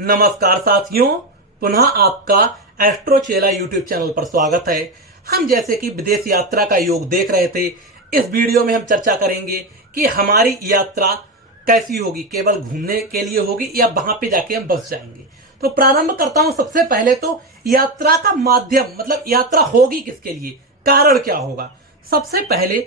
नमस्कार साथियों, पुनः आपका एस्ट्रो चेला यूट्यूब चैनल पर स्वागत है। हम जैसे कि विदेश यात्रा का योग देख रहे थे, इस वीडियो में हम चर्चा करेंगे कि हमारी यात्रा कैसी होगी, केवल घूमने के लिए होगी या वहां पे जाके हम बस जाएंगे। तो प्रारंभ करता हूं। सबसे पहले तो यात्रा का माध्यम, मतलब यात्रा होगी किसके लिए, कारण क्या होगा। सबसे पहले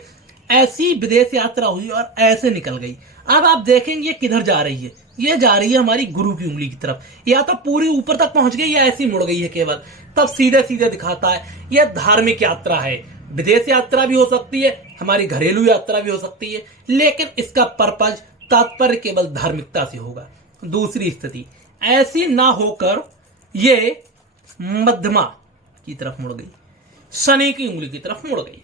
ऐसी विदेश यात्रा हुई और ऐसे निकल गई। अब आप देखेंगे ये किधर जा रही है, ये जा रही है हमारी गुरु की उंगली की तरफ। या तो पूरी ऊपर तक पहुंच गई या ऐसी मुड़ गई है केवल, तब सीधे सीधे दिखाता है यह धार्मिक यात्रा है। विदेश यात्रा भी हो सकती है, हमारी घरेलू यात्रा भी हो सकती है, लेकिन इसका पर्पज तात्पर्य केवल धार्मिकता से होगा। दूसरी स्थिति ऐसी ना होकर ये मध्यमा की तरफ मुड़ गई, शनि की उंगली की तरफ मुड़ गई।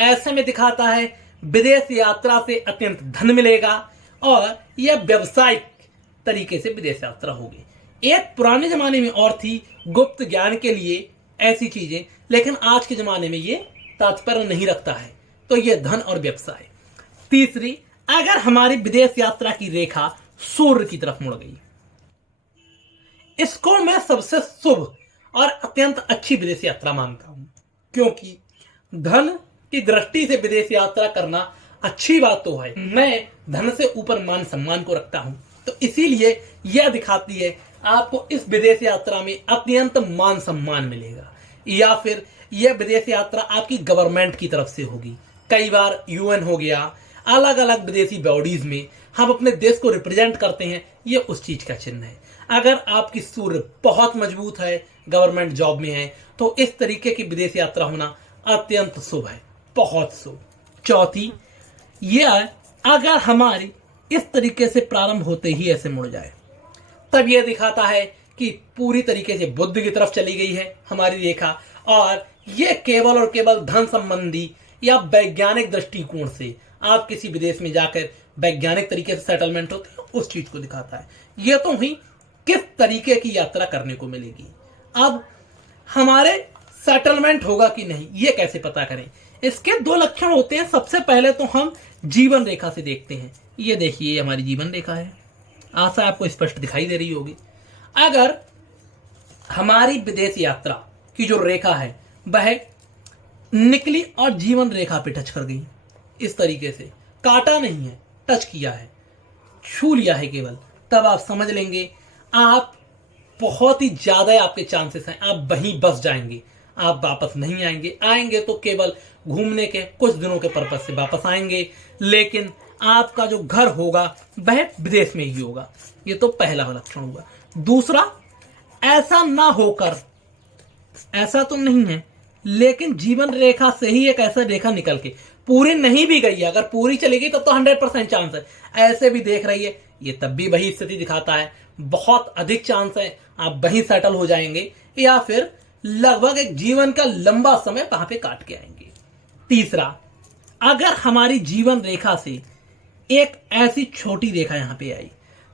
ऐसे में दिखाता है विदेश यात्रा से अत्यंत धन मिलेगा और यह व्यवसायिक तरीके से विदेश यात्रा होगी। एक पुराने जमाने में और थी गुप्त ज्ञान के लिए ऐसी चीजें, लेकिन आज के जमाने में ये तात्पर्य नहीं रखता है, तो यह धन और व्यवसाय। तीसरी, अगर हमारी विदेश यात्रा की रेखा सूर्य की तरफ मुड़ गई, इसको मैं सबसे शुभ और अत्यंत अच्छी विदेश यात्रा मानता हूं, क्योंकि धन की दृष्टि से विदेश यात्रा करना अच्छी बात तो है। मैं धन से ऊपर मान सम्मान को रखता हूं, तो इसीलिए यह दिखाती है आपको इस विदेश यात्रा में अत्यंत मान सम्मान मिलेगा। या फिर यह विदेश यात्रा आपकी गवर्नमेंट की तरफ से होगी। कई बार यूएन हो गया, अलग अलग विदेशी बॉडीज में हम अपने देश को रिप्रेजेंट करते हैं, यह उस चीज का चिन्ह है। अगर आपकी सूर्य बहुत मजबूत है, गवर्नमेंट जॉब में है, तो इस तरीके की विदेश यात्रा होना अत्यंत शुभ है, बहुत शुभ। चौथी, यह अगर हमारी इस तरीके से प्रारंभ होते ही ऐसे मुड़ जाए, तब यह दिखाता है कि पूरी तरीके से बुद्ध की तरफ चली गई है हमारी रेखा, और यह केवल और केवल धन संबंधी या वैज्ञानिक दृष्टिकोण से आप किसी विदेश में जाकर वैज्ञानिक तरीके से सेटलमेंट होते हैं, उस चीज को दिखाता है। यह तो हुई किस तरीके की यात्रा करने को मिलेगी। अब हमारे सेटलमेंट होगा कि नहीं, यह कैसे पता करें। इसके दो लक्षण होते हैं। सबसे पहले तो हम जीवन रेखा से देखते हैं। ये देखिए हमारी जीवन रेखा है, आशा आपको स्पष्ट दिखाई दे रही होगी। अगर हमारी विदेश यात्रा की जो रेखा है वह निकली और जीवन रेखा पे टच कर गई, इस तरीके से काटा नहीं है, टच किया है, छू लिया है केवल, तब आप समझ लेंगे आप बहुत ही ज्यादा आपके चांसेस हैं आप वहीं बस जाएंगे, आप वापस नहीं आएंगे। आएंगे तो केवल घूमने के कुछ दिनों के पर्पज से वापस आएंगे, लेकिन आपका जो घर होगा वह विदेश में ही होगा। ये तो पहला लक्षण हुआ। दूसरा, ऐसा ना होकर, ऐसा तो नहीं है, लेकिन जीवन रेखा से ही एक ऐसा रेखा निकल के पूरी नहीं भी गई है, अगर पूरी चली गई तो 100% चांस है। ऐसे भी देख रही है, ये तब भी वही स्थिति दिखाता है, बहुत अधिक चांस है आप वहीं सेटल हो जाएंगे, या फिर लगभग एक जीवन का लंबा समय वहां पे काट के आएंगे। तीसरा, अगर हमारी जीवन रेखा से एक ऐसी छोटी रेखा यहां पे आई,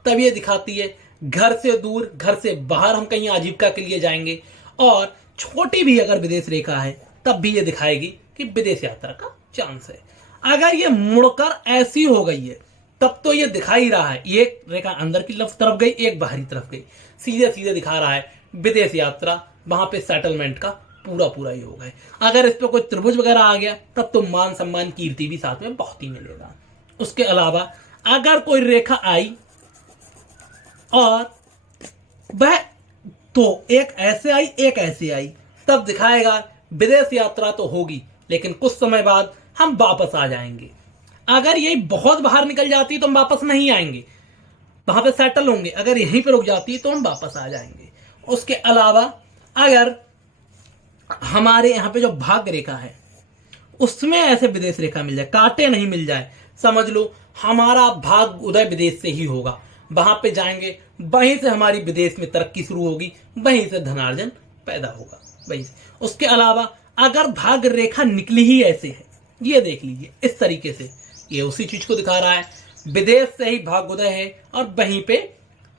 तब ये दिखाती है घर से दूर, घर से बाहर हम कहीं आजीविका के लिए जाएंगे, और छोटी भी अगर विदेश रेखा है तब भी ये दिखाएगी कि विदेश यात्रा का चांस है। अगर ये मुड़कर ऐसी हो गई है तब तो ये दिखा ही रहा है, एक रेखा अंदर की तरफ गई, एक बाहरी तरफ गई, सीधे सीधे दिखा रहा है विदेश यात्रा, वहां पे सेटलमेंट का पूरा पूरा योग है। अगर इस पे कोई त्रिभुज वगैरह आ गया तब तो मान सम्मान कीर्ति भी साथ में बहुत ही मिलेगा। उसके अलावा अगर कोई रेखा आई और वह तो एक ऐसे आई एक ऐसे आई, तब दिखाएगा विदेश यात्रा तो होगी, लेकिन कुछ समय बाद हम वापस आ जाएंगे। अगर यही बहुत बाहर निकल जाती है तो हम वापस नहीं आएंगे, वहां पे सेटल होंगे। अगर यहीं पे रुक जाती है तो हम वापस आ जाएंगे। उसके अलावा अगर हमारे यहाँ पे जो भाग्य रेखा है उसमें ऐसे विदेश रेखा मिल जाए, कांटे नहीं मिल जाए, समझ लो हमारा भाग्य उदय विदेश से ही होगा, वहां पे जाएंगे, वहीं से हमारी विदेश में तरक्की शुरू होगी, वहीं से धनार्जन पैदा होगा, वहीं से। उसके अलावा अगर भाग्य रेखा निकली ही ऐसे है, ये देख लीजिए इस तरीके से, ये उसी चीज को दिखा रहा है, विदेश से ही भाग्योदय है और वहीं पे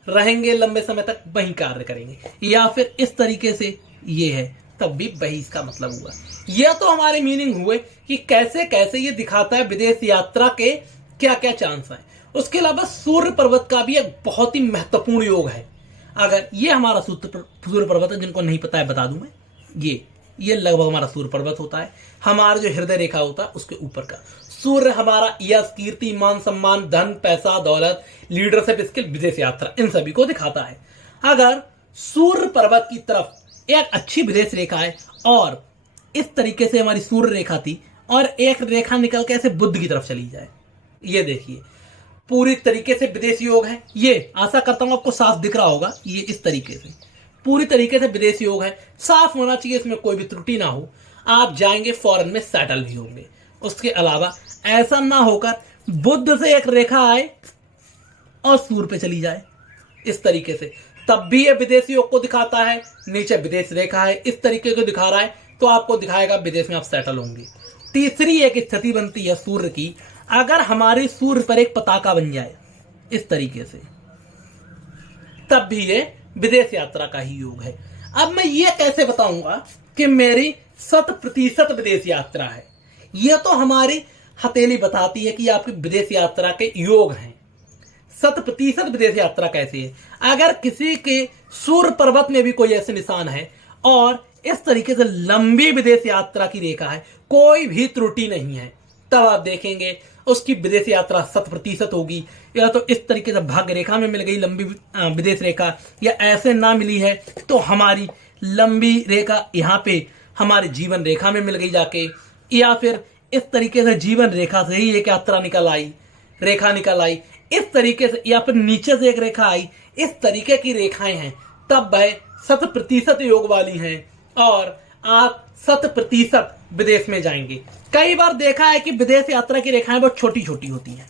रहेंगे लंबे समय तक, वहीं कार्य करेंगे। या फिर इस तरीके से ये है, तब भी वही इसका मतलब हुआ। यह तो हमारे मीनिंग हुए कि कैसे कैसे ये दिखाता है विदेश यात्रा के क्या क्या चांस हैं। उसके अलावा सूर्य पर्वत का भी एक बहुत ही महत्वपूर्ण योग है। अगर ये हमारा सूर्य पर्वत है, जिनको नहीं पता है बता दूं मैं, ये लगभग हमारा सूर्य पर्वत होता है। हमारा जो हृदय रेखा होता है उसके ऊपर का सूर्य हमारा यश, कीर्ति, मान सम्मान, धन, पैसा, दौलत, लीडरशिप स्किल, विदेश यात्रा, इन सभी को दिखाता है। अगर सूर्य पर्वत की तरफ एक अच्छी विदेश रेखा है और इस तरीके से हमारी सूर्य रेखा थी और एक रेखा निकल के ऐसे बुध की तरफ चली जाए, ये देखिए पूरी तरीके से विदेश योग है। ये आशा करता हूं आपको साफ दिख रहा होगा, ये इस तरीके से पूरी तरीके से विदेश योग है, साफ होना चाहिए, इसमें कोई भी त्रुटि ना हो। आप जाएंगे फॉरेन में सेटल भी होंगे। उसके अलावा ऐसा ना होकर बुध से एक रेखा आए और सूर्य पे चली जाए इस तरीके से, तब भी ये विदेश योग को दिखाता है। नीचे विदेश रेखा है, इस तरीके को दिखा रहा है तो आपको दिखाएगा विदेश में आप सेटल होंगे। तीसरी एक स्थिति बनती है सूर्य की, अगर हमारे सूर्य पर एक पताका बन जाए इस तरीके से, तब भी ये विदेश यात्रा का ही योग है। अब मैं ये कैसे बताऊंगा कि मेरी 100% विदेश यात्रा है? ये तो हमारी हथेली बताती है कि आपकी विदेश यात्रा के योग हैं। 100% विदेश यात्रा कैसे है? अगर किसी के सूर्य पर्वत में भी कोई ऐसे निशान है और इस तरीके से लंबी विदेश यात्रा की रेखा है, कोई भी त्रुटि नहीं है, तब आप देखेंगे उसकी विदेश यात्रा 100% होगी। या तो इस तरीके से भाग्य रेखा में मिल गई लंबी विदेश रेखा, या ऐसे ना मिली है तो हमारी लंबी रेखा यहाँ पे हमारे जीवन रेखा में मिल गई जाके, या फिर इस तरीके से जीवन रेखा से ही एक यात्रा निकल आई, रेखा निकल आई इस तरीके से, या फिर नीचे से एक रेखा आई, इस तरीके की रेखाएं हैं, तब वह 100% योग वाली हैं और आप 100% विदेश में जाएंगे। कई बार देखा है कि विदेश यात्रा की रेखाएं बहुत छोटी छोटी होती हैं,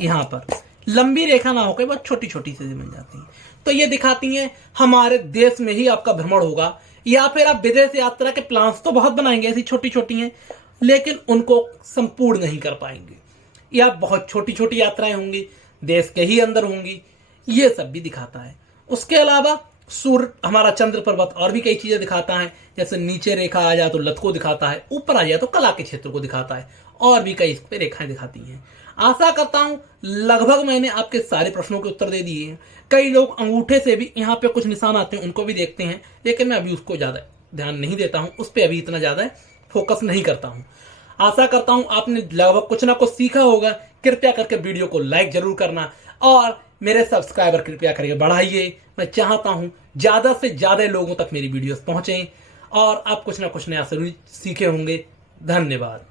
यहाँ पर लंबी रेखा ना होकर बहुत छोटी छोटी से बन जाती हैं, तो ये दिखाती हैं हमारे देश में ही आपका भ्रमण होगा। या फिर आप विदेश यात्रा के प्लान्स तो बहुत बनाएंगे, ऐसी छोटी छोटी हैं, लेकिन उनको संपूर्ण नहीं कर पाएंगे, या बहुत छोटी छोटी यात्राएं होंगी, देश के ही अंदर होंगी, ये सब भी दिखाता है। उसके अलावा सूर्य हमारा चंद्र पर्वत और भी कई चीजें दिखाता है, जैसे नीचे रेखा आ जाए तो लत को दिखाता है, ऊपर आ जाए तो कला के क्षेत्र को दिखाता है, और भी कई इस पे रेखाएं दिखाती हैं। आशा करता हूं लगभग मैंने आपके सारे प्रश्नों के उत्तर दे दिए हैं। कई लोग अंगूठे से भी यहाँ पे कुछ निशान आते हैं, उनको भी देखते हैं, लेकिन मैं अभी उसको ज्यादा ध्यान नहीं देता हूँ, उस पर अभी इतना ज्यादा फोकस नहीं करता हूँ। आशा करता हूं आपने लगभग कुछ ना कुछ सीखा होगा। कृपया करके वीडियो को लाइक जरूर करना और मेरे सब्सक्राइबर कृपया करके बढ़ाइए। मैं चाहता हूं ज्यादा से ज्यादा लोगों तक मेरी वीडियोस पहुंचें और आप कुछ ना कुछ नया जरूर सीखे होंगे। धन्यवाद।